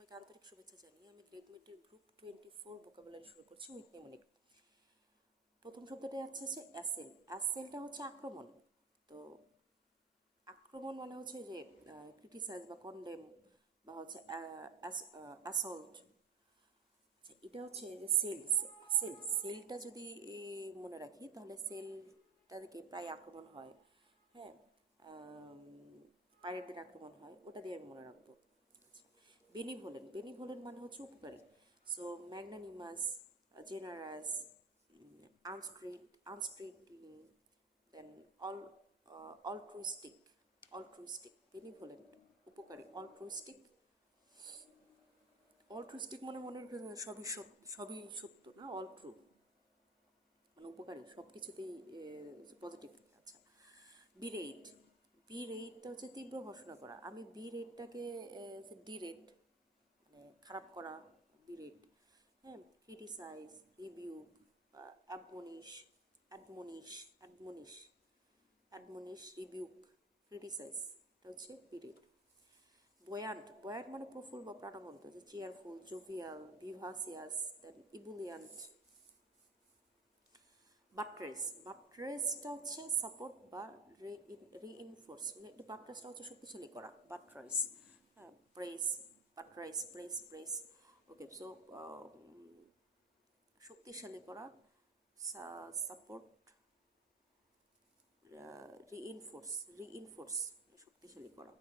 সবাইকে আন্তরিক শুভেচ্ছা জানিয়ে আমি গ্রেডমেটের গ্রুপ 24 ভোকাবুলারি শুরু করছি উইথ নেমোনিক। প্রথম শব্দটা হচ্ছে অ্যাসেল। অ্যাসেলটা হচ্ছে আক্রমণ। তো আক্রমণ মানে হচ্ছে যে ক্রিটিসাইজ বা কন্ডেম বা হচ্ছে অ্যাসল্ট। আচ্ছা, এটা হচ্ছে যে সেলটা যদি মনে রাখি তাহলে সেলটা থেকে প্রায় আক্রমণ হয়। হ্যাঁ, পাইরেটদের আক্রমণ হয়, ওটা দিয়ে আমি মনে রাখবো। বেনিভোলেন্ট মানে হচ্ছে উপকারী। সো ম্যাগনানিমাস, জেনারাস, আনস্ট্রেটিং, দেন অলট্রুইস্টিক বেনিভোলেন্ট উপকারী, অলট্রুইস্টিক মানে মনে রেখে সবই সত্য না, অলট্রু মানে উপকারী, সব কিছুতেই পজিটিভ। আচ্ছা, বি রেটটা হচ্ছে তীব্র ঘোষণা করা। আমি বি রেটটাকে ডি রেট মানে খারাপ করা, বি রেট। হ্যাঁ, ক্রিটিসাইজ, রিভিউক বা অ্যাডমনিশ, রিভিউক, ক্রিটিসাইজ, এটা হচ্ছে বি রেট। বয়ান্ট মানে প্রফুল বা প্রাণবন্ত, যে চেয়ারফুল, জোভিয়াল, ভিভাসিয়াস, দেন ইবুলিয়ান্ট। বাট্রেসটা হচ্ছে সাপোর্ট বা রিইনফোর্স, মানে এটা বাট্রেসটা হচ্ছে শক্তিশালী করা, বাট্রেস। হ্যাঁ, প্রেস। ওকে, সো শক্তিশালী করা, সাপোর্ট, রিইনফোর্স শক্তিশালী করা।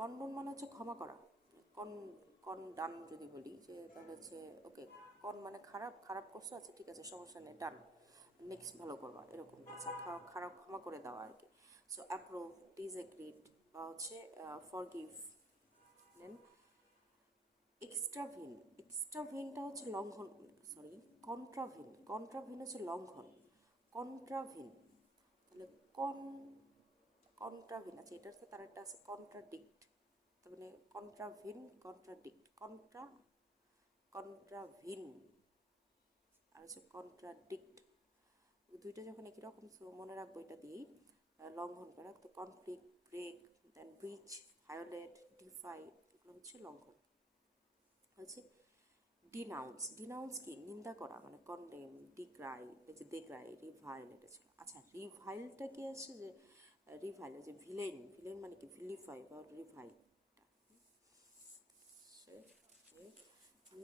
কন্ডন মানে হচ্ছে ক্ষমা করা। ডান যদি বলি যে তাহলে হচ্ছে ওকে, মানে খারাপ করছো, আচ্ছা ঠিক আছে, সমস্যা নেই, ডান, নেক্সট ভালো করবা, এরকম। আচ্ছা, খারাপ ক্ষমা করে দেওয়া আর কি। সো অ্যাপ্রুভ, ডিসএগ্রিড বা হচ্ছে ফরগিভ। দেন এক্সট্রাভিনটা হচ্ছে লঙ্ঘন, সরি কন্ট্রাভিন হচ্ছে লঙ্ঘন, কন্ট্রাভিন। তাহলে কন্ট্রাভিন, আচ্ছা এটার সাথে তার একটা আছে কন্ট্রাডিক্ট, তার মানে কন্ট্রাভিন আর হচ্ছে কন্ট্রাডিক্ট, দুইটা যখন একই রকম, সো মনে রাখবো এটা দিয়েই লঙ্ঘন করা। তো কনফ্লিক্ট, ব্রেক, দেন ব্রিচ, ভায়োলেট, ডিফাই, এগুলো হচ্ছে লঙ্ঘন। হচ্ছে ডিনাউন্স কি নিন্দা করা, মানে কন্ডেম, ডিক্রাই, এই যে দেক্রাই, রিভাইল, এটা ছিল। আচ্ছা, রিভাইলটা কি আছে যে রিভাইল, যে ভিলেন মানে কি ভিলিফাই বা রিভাইল।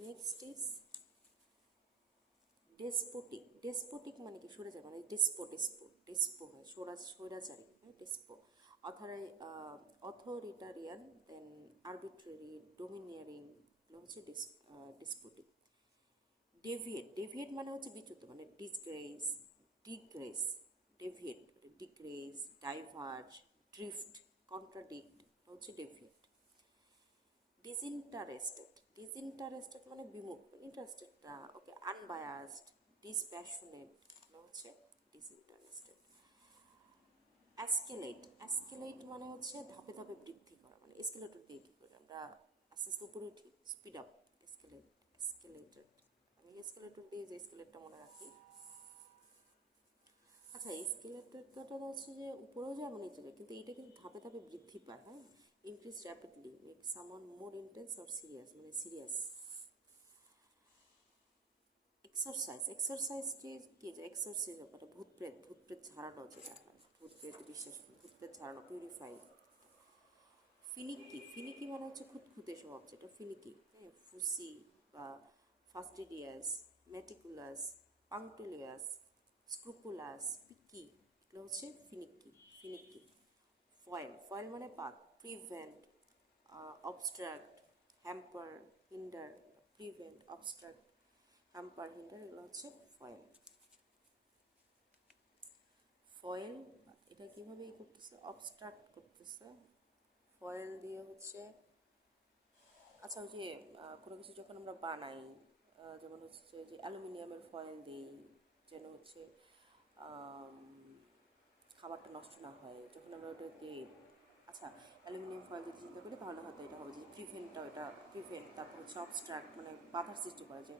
নেক্সট ইজ ডেসপোটিক মানে কি সরে যায়, মানে ডেসপো হয় স্বৈরাচারী, হ্যাঁ, ডেসপো। অথরিটারিয়ান, দেন আরবিট্রারি, ডোমিনিয়ারিং, এগুলো হচ্ছে ডেসপোটিক। ডেভিয়েট মানে হচ্ছে বিচ্যুত, মানে ডিগ্রেস, ডিগ্রেস, ডাইভার্জ, ড্রিফট, কন্ট্রাডিক্ট হচ্ছে ডেভিয়েট। ডিসইন্টারেস্টেড মানে বিমুখ, ইন্টারেস্টেড না, ওকে। আনবায়াসড, ডিসপ্যাশনেট হচ্ছে ডিসইন্টারেস্টেড। অ্যাসকেলেট মানে হচ্ছে ধাপে ধাপে বৃদ্ধি করা, মানে এসকেলেটর দিয়ে কী করে আমরা আস্তে আস্তে উপরে উঠি, স্পিড আপ, এসকেলেটেড। আমি এসকেলেটর দিয়ে যে এসকেলেটটা মনে রাখি। আচ্ছা, এসকেলেটরটা হচ্ছে যে উপরেও যায় মানে নিচে যায়, কিন্তু এইটা কিন্তু ধাপে ধাপে বৃদ্ধি পায়। হ্যাঁ, increase rapidly, make someone more intense or serious, মানে সিরিয়াস। এক্সারসাইজটি কি, যে এক্সারসাইজ মানে ভূতপ্রেত ঝাড়ানো, যেটা হয় ভূতপ্রেত ঝাড়ানো, পিউরিফাই। ফিনিকি মানে হচ্ছে খুঁতখুঁতে স্বভাব, যেটা ফিনিকি। হ্যাঁ, ফুসি বা ফাস্টিডিয়াস, মেটিকুলাস, পাংটুলিয়াস, স্ক্রুপুলাস, পিকি, এগুলো হচ্ছে ফিনিকি। ফয়েল মানে পাত, প্রিভেন্ট, অবস্ট্রাক্ট, হ্যাম্পার, হিন্ডার, এগুলো হচ্ছে ফয়েল। এটা কীভাবে করতেছে, অবস্ট্রাক্ট করতেছে ফয়েল দিয়ে হচ্ছে। আচ্ছা, ওই যে কোনো কিছু যখন আমরা বানাই, যেমন হচ্ছে যে অ্যালুমিনিয়ামের ফয়েল দিই, যেন হচ্ছে খাবারটা নষ্ট না হয়, যখন আমরা ওটা দিই। আচ্ছা, অ্যালুমিনিয়াম ফয়েল যদি চিন্তা করি তাহলে হয়তো এটা হবে যে প্রিভেন্ট, তারপর হচ্ছে অবস্ট্রাক্ট মানে বাধার সৃষ্টি করে, যে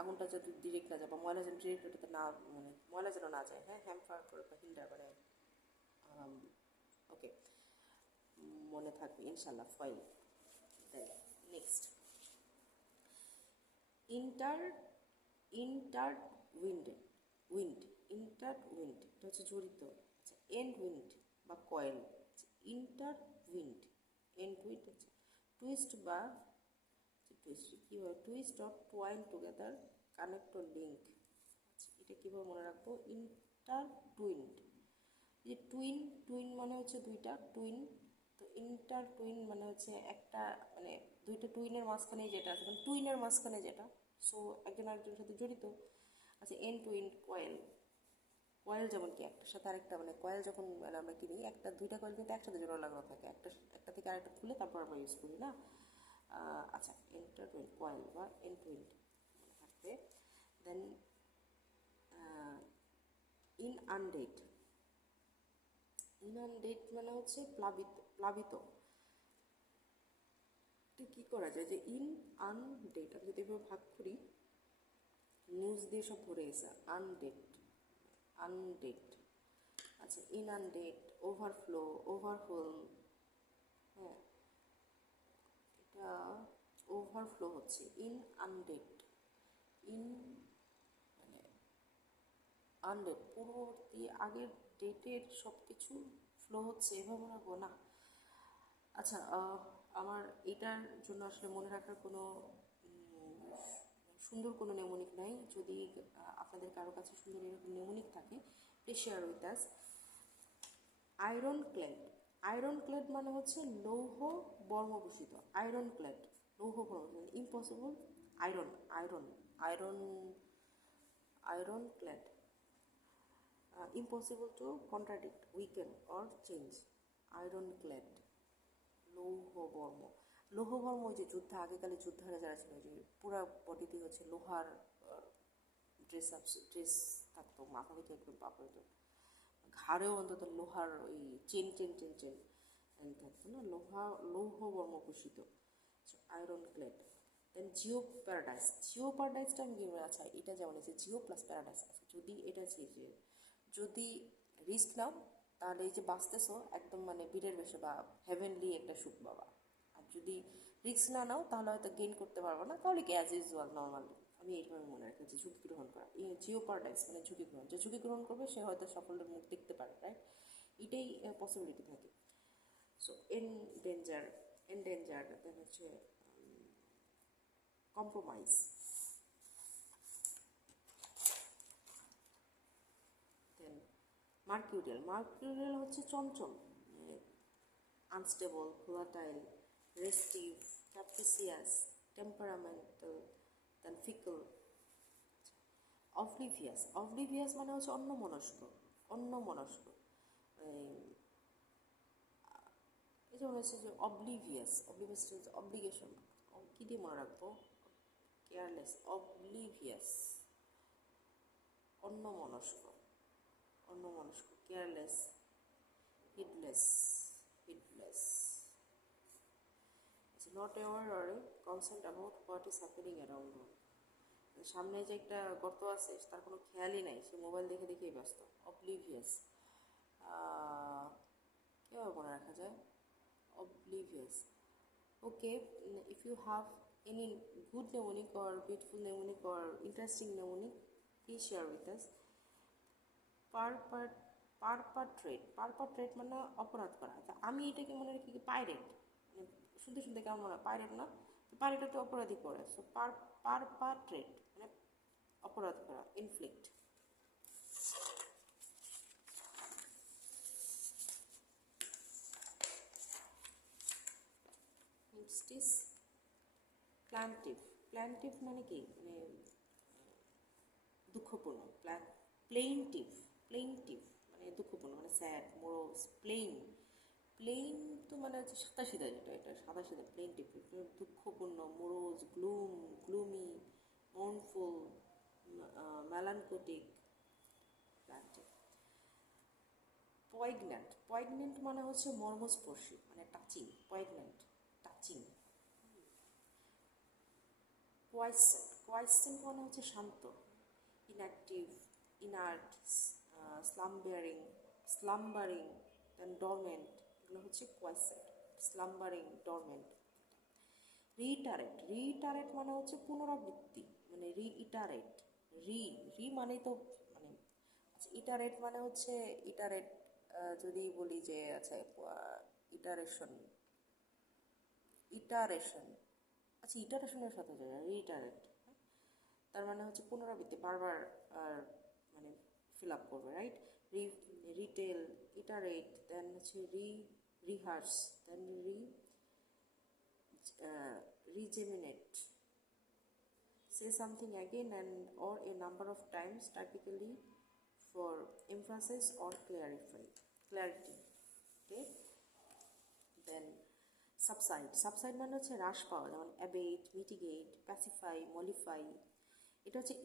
আগুনটা যদি ডিরেক্ট না যায় বা ময়লা যেন ডিরেক্ট ওটাতে না, মানে ময়লা যেন না যায়। হ্যাঁ, হ্যাম্পার করে বা হিন্ডার মানে ওকে, মনে থাকবে ইনশাল্লাহ, foil. Then next inter inter wind wind inter wind এটা হচ্ছে জড়িত। আচ্ছা এন্ড উইন্ড বা coil, inter wind and wind হচ্ছে টুইস্ট বা টুইস্ট কীভাবে twist or twine together connect ও লিঙ্ক। আচ্ছা এটা কীভাবে মনে রাখবো, ইন্টার টুইন্ড, যে টুইন টুইন মানে হচ্ছে দুইটা টুইন, তো ইন্টার টুইন মানে হচ্ছে একটা মানে দুইটা টুইনের মাঝখানে যেটা আছে মানে টুইনের মাঝখানে যেটা, সো একজন আরেকজনের সাথে জড়িত। আচ্ছা এন্ড টুইন কয়েল, কয়েল যেমন কি একটার সাথে আরেকটা মানে কয়েল যখন মানে আমরা কিনি একটা দুইটা কয়েল কিন্তু একসাথে জোড়া লাগানো থাকে, একটা থেকে আরেকটা খুলে তারপর আমরা ইউজ করি না। আচ্ছা এন্টার টুইন কয়েল বা এন্ড টুইন মনে থাকবে। দেন ইনআন্ডেড, ইনআন্ডেড মানে হচ্ছে প্লাবিত প্লাবিত। তো কী করা যায় যে ইন আনডেড আমি যদি এভাবে ভাগ করি নিউজ দিয়ে সব ভরে গেছে, আনডেড আনডেড। আচ্ছা ইনআন্ডেড ওভারফ্লো ওভারহোল, হ্যাঁ এটা ওভারফ্লো হচ্ছে ইনআন্ডেড ইন মানে আনডেড পূর্ববর্তী আগের ডেটের সব কিছু ফ্লো হচ্ছে এভাবে রাখবো না। আচ্ছা আমার এটার জন্য আসলে মনে রাখার কোনো সুন্দর কোনো নেমোনিক নাই, যদি আপনাদের কারো কাছে সুন্দর এরকম নেমোনিক থাকে please share with us. Iron clad, iron clad মানে হচ্ছে লৌহ বর্মভূষিত, আয়রন ক্লেড লৌহ বর্মভূষিত, impossible iron iron iron iron clad, impossible to contradict, weaken or change, iron clad লৌহবর্ম। লৌহবর্ম ওই যে যুদ্ধ আগেকালে যুদ্ধারা যারা ছিল যে পুরা বডিতে হচ্ছে লোহার ড্রেস থাকতো, মাথা থেকে একদম পা পর্যন্ত, ঘাড়েও অন্তত লোহার ওই চেন চেন চেন চেন থাকতো না, লৌহবর্ম ভূষিত আয়রন ক্লেড। দেন জিও প্যারাডাইস, জিও প্যারাডাইসটা আমি কি আচ্ছা এটা যেমন আছে জিও প্লাস প্যারাডাইস আছে, যদি এটা আছে যে যদি রিস্ক নাও তাহলে এই যে বাঁচতেছো একদম মানে বীরের বেশে বা হেভেনলি একটা সুখ বাবা, আর যদি রিস্ক না নাও তাহলে হয়তো গেইন করতে পারবো না, তাহলে কি অ্যাজ ইউজুয়াল নর্মাল। আমি এইভাবে মনে রাখি ঝুঁকি গ্রহণ করা, জিও প্যারাডাইস মানে ঝুঁকি গ্রহণ, যে ঝুঁকি গ্রহণ করবে সে হয়তো সাফল্যের মুখ দেখতে পারে, রাইট, এটাই পসিবিলিটি থাকে। সো এন্ডেঞ্জার দেন হচ্ছে কম্প্রোমাইজ। দেন মার্কিউরিয়াল, মার্কিউরিয়াল হচ্ছে চঞ্চল, unstable, volatile, restive, capricious, temperamental, then fickle. Oblivious, oblivious মানে হচ্ছে অন্যমনস্ক, অন্যমনস্ক। এই যেমন হচ্ছে যে অবলিভিয়াস, অবলিভিয়াস হচ্ছে অব্লিগেশন, কী দিয়ে মনে রাখবো, কেয়ারলেস, অবলিভিয়াস অন্যমনস্ক, অন্যমনস্ক, careless, heedless, heedless, not aware or concern about what is happening around him, সামনে যে একটা গর্ত আছে তার কোনো খেয়ালই নাই, সে মোবাইল দেখে দেখেই ব্যস্ত, অবলিভিয়াস। কীভাবে মনে রাখা যায় oblivious? Okay, if you have any good mnemonic or beautiful mnemonic or interesting mnemonic, please share with us. পারপাট্রেট মানে অপরাধ করা, তা আমি এটাকে মনে রাখি কি পাইরেট, মানে শুনতে শুনতে কেমন মনে হয় পাইরেট না, পাইরেটটা তো অপরাধী করে, সো পারপাট্রেট মানে অপরাধ করা, ইনফ্লিক্ট। নেক্সট ইজ প্ল্যান্টিভ, প্ল্যান্টিভ মানে কি মানে দুঃখপূর্ণ, প্লেইনটিভ, প্লেইনটিভ মানে দুঃখপূর্ণ মানে স্যাড মোরোস, প্লেইন তো মানে হচ্ছে সাদা সিধা, যেটা এটা সাদা সিধা, প্লেইনটিভ দুঃখপূর্ণ, মোরোজ, গ্লুমি, মর্নফুল, মেলানকোটিক, প্ল্যান্টিভ। পয়েগন্যান্ট মানে হচ্ছে মর্মস্পর্শী মানে টাচিং, পয়েগন্যান্ট টাচিং। কোয়াইসেন্ট মানে হচ্ছে শান্ত, ইনঅ্যাক্টিভ, ইনার্ট, স্লাম্বারিং দেন ডরমেন্ট, এগুলো হচ্ছে কোয়াইসেন্ট, স্লাম্বারিং, ডরমেন্ট। রিইটারেট মানে হচ্ছে পুনরাবৃত্তি, মানে রিইটারেট, রি মানেই তো মানে, আচ্ছা ইটারেট মানে হচ্ছে ইটারেট, যদি বলি যে আচ্ছা ইটারেশন, ইটারেশন, আচ্ছা ইটারেশনের সাথে যায় রিইটারেট, তার মানে হচ্ছে পুনরাবৃত্তি, বারবার মানে ফিল আপ করবে, রাইট? রিটেল, ইটারেট, দেন হচ্ছে rehearse, then regeminate, say something again and or a number of times, typically for emphasis or clarity. Okay, then subside মানে হচ্ছে হ্রাস পাওয়া, যেমন abate, mitigate, pacify, mollify। এটা হচ্ছে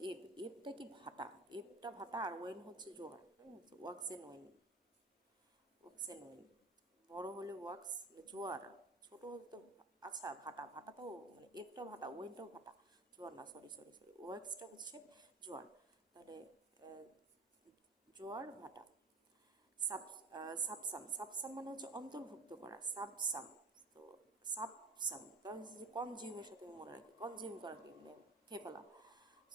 এপটা কি ভাটা, এপটা ভাটা আর ওয়েন হচ্ছে জোয়ার, ওয়াক্স এন্ড ওয়েন, বড় হলে ওয়াক্স জোয়ার, ছোট হলে তো আচ্ছা ভাটা তো মানে এপটা ভাটা, ওয়েনটাও ভাটা, জোয়ার না, সরি ওয়াক্সটা হচ্ছে জোয়ার, তাহলে জোয়ার ভাটা। সাবসাম মানে হচ্ছে অন্তর্ভুক্ত করা, সাবসাম, তো সাবসাম তাহলে হচ্ছে কনজিউমের সাথে মনে রাখি, কনজিউম করা কি মানে খেয়ে ফেলা,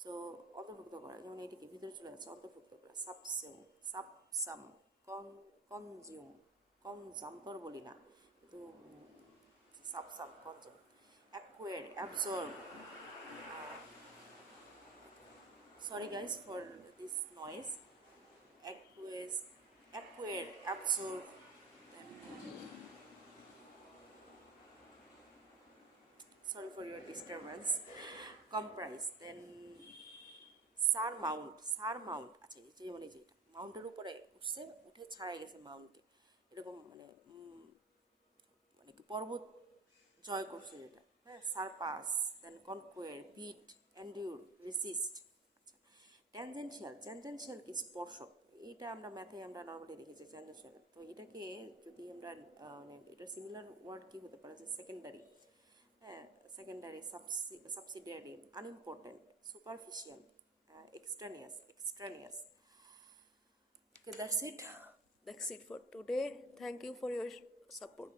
সো অন্তর্ভুক্ত করা, যেমন এটিকে ভিতরে চলে যাচ্ছে, অন্তর্ভুক্ত করা, সাবসাম, কনজিউম, কনজাম তো আর বলি না, কিন্তু subsume, consume. Acquire, absorb, sorry guys for this noise, acquire, absorb, and sorry for your disturbance, comprise, then সারমাউন্ট, আচ্ছা এই যে মানে যেটা মাউন্টের উপরে উঠে ছাড়াই গেছে মাউন্টে, এরকম মানে মানে কি পর্বত জয় করছে যেটা, হ্যাঁ, সারপাস, দেন কনকোয়ার, বিট, এন্ডিউর, রেসিস্ট। আচ্ছা, ট্যানজেনশিয়াল কি স্পর্শক, এইটা আমরা ম্যাথে আমরা নর্মালি দেখেছি ট্যানজেনশিয়াল, তো এটাকে যদি আমরা মানে এটা সিমিলার ওয়ার্ড কি হতে পারে, যে সেকেন্ডারি, হ্যাঁ secondary, subsidiary, unimportant, superficial, extraneous. Okay, that's it for today. Thank you for your support.